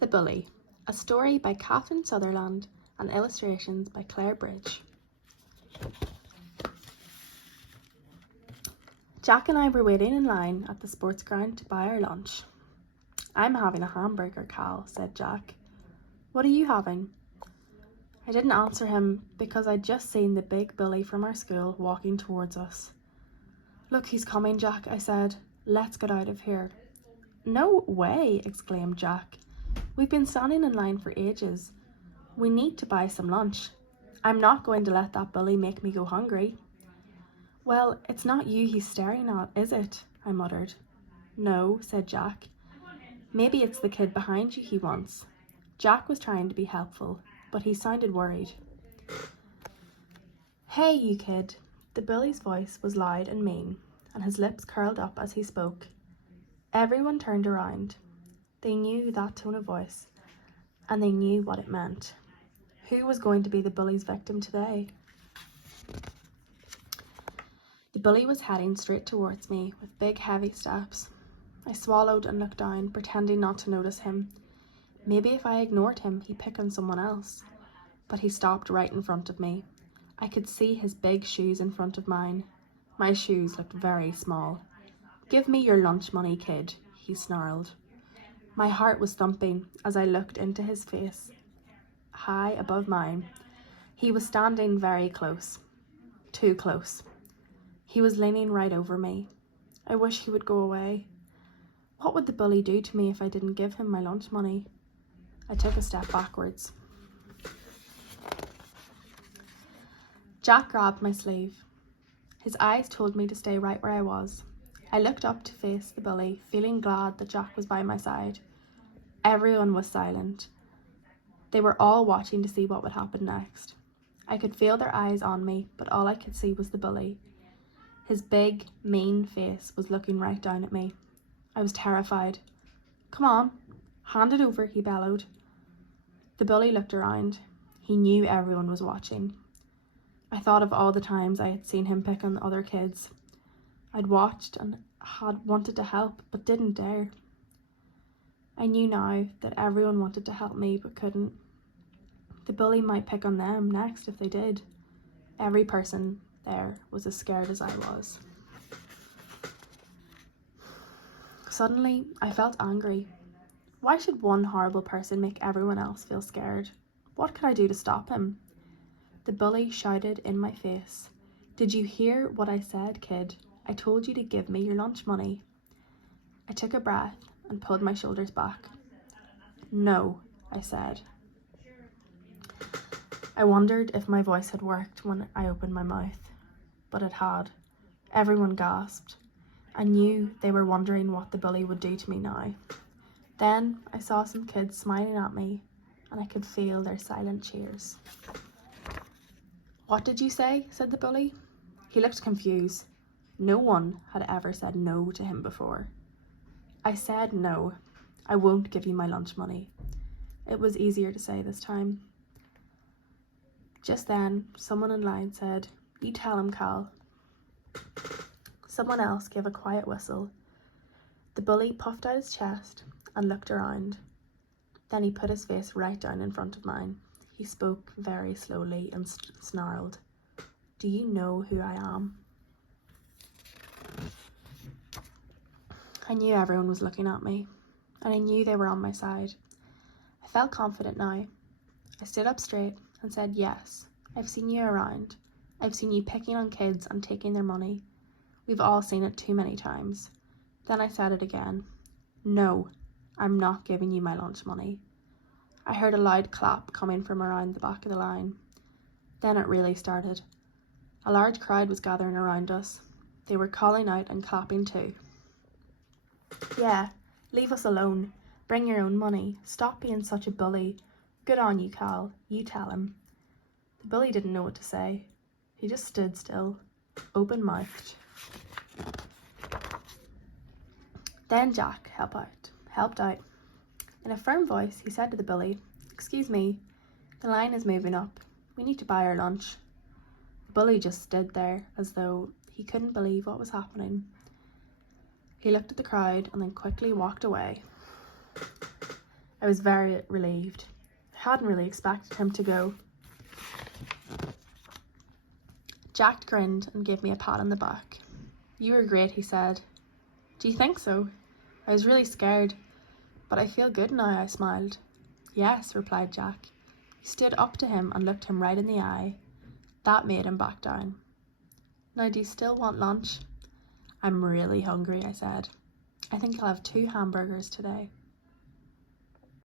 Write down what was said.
The Bully, a story by Catherine Sutherland and illustrations by Claire Bridge. Jack and I were waiting in line at the sports ground to buy our lunch. "I'm having a hamburger, Cal," said Jack. "What are you having?" I didn't answer him because I'd just seen the big bully from our school walking towards us. "Look, he's coming, Jack," I said. "Let's get out of here." "No way," exclaimed Jack. "We've been standing in line for ages. We need to buy some lunch. I'm not going to let that bully make me go hungry." "Well, it's not you he's staring at, is it?" I muttered. "No," said Jack. "Maybe it's the kid behind you he wants." Jack was trying to be helpful, but he sounded worried. "Hey, you kid." The bully's voice was loud and mean, and his lips curled up as he spoke. Everyone turned around. They knew that tone of voice, and they knew what it meant. Who was going to be the bully's victim today? The bully was heading straight towards me with big, heavy steps. I swallowed and looked down, pretending not to notice him. Maybe if I ignored him, he'd pick on someone else. But he stopped right in front of me. I could see his big shoes in front of mine. My shoes looked very small. "Give me your lunch money, kid," he snarled. My heart was thumping as I looked into his face, high above mine. He was standing very close. Too close. He was leaning right over me. I wish he would go away. What would the bully do to me if I didn't give him my lunch money? I took a step backwards. Jack grabbed my sleeve. His eyes told me to stay right where I was. I looked up to face the bully, feeling glad that Jack was by my side. Everyone was silent. They were all watching to see what would happen next. I could feel their eyes on me, but all I could see was the bully. His big, mean face was looking right down at me. I was terrified. "Come on, hand it over," he bellowed. The bully looked around. He knew everyone was watching. I thought of all the times I had seen him pick on other kids. I'd watched and had wanted to help, but didn't dare. I knew now that everyone wanted to help me, but couldn't. The bully might pick on them next if they did. Every person there was as scared as I was. Suddenly, I felt angry. Why should one horrible person make everyone else feel scared? What could I do to stop him? The bully shouted in my face. "Did you hear what I said, kid? I told you to give me your lunch money." I took a breath and pulled my shoulders back. "No," I said. I wondered if my voice had worked when I opened my mouth, but it had. Everyone gasped. I knew they were wondering what the bully would do to me now. Then I saw some kids smiling at me, and I could feel their silent cheers. "What did you say?" said the bully. He looked confused. No one had ever said no to him before. I said no. I won't give you my lunch money. It was easier to say this time. Just then, someone in line said, "You tell him, Cal." Someone else gave a quiet whistle. The bully puffed out his chest and looked around. Then he put his face right down in front of mine. He spoke very slowly and snarled, "Do you know who I am?" I knew everyone was looking at me, and I knew they were on my side. I felt confident now. I stood up straight and said, "Yes, I've seen you around. I've seen you picking on kids and taking their money. We've all seen it too many times." Then I said it again. "No, I'm not giving you my lunch money." I heard a loud clap coming from around the back of the line. Then it really started. A large crowd was gathering around us. They were calling out and clapping too. "Yeah, leave us alone. Bring your own money. Stop being such a bully. Good on you, Cal. You tell him." The bully didn't know what to say. He just stood still, open-mouthed. Then Jack helped out. In a firm voice, he said to the bully, "Excuse me, the line is moving up. We need to buy our lunch." The bully just stood there as though he couldn't believe what was happening. He looked at the crowd and then quickly walked away. I was very relieved. I hadn't really expected him to go. Jack grinned and gave me a pat on the back. "You were great," he said. "Do you think so?" I was really scared, but I feel good now, I smiled. "Yes," replied Jack. He stood up to him and looked him right in the eye. That made him back down. "Now, do you still want lunch?" "I'm really hungry," I said. "I think I'll have 2 hamburgers today."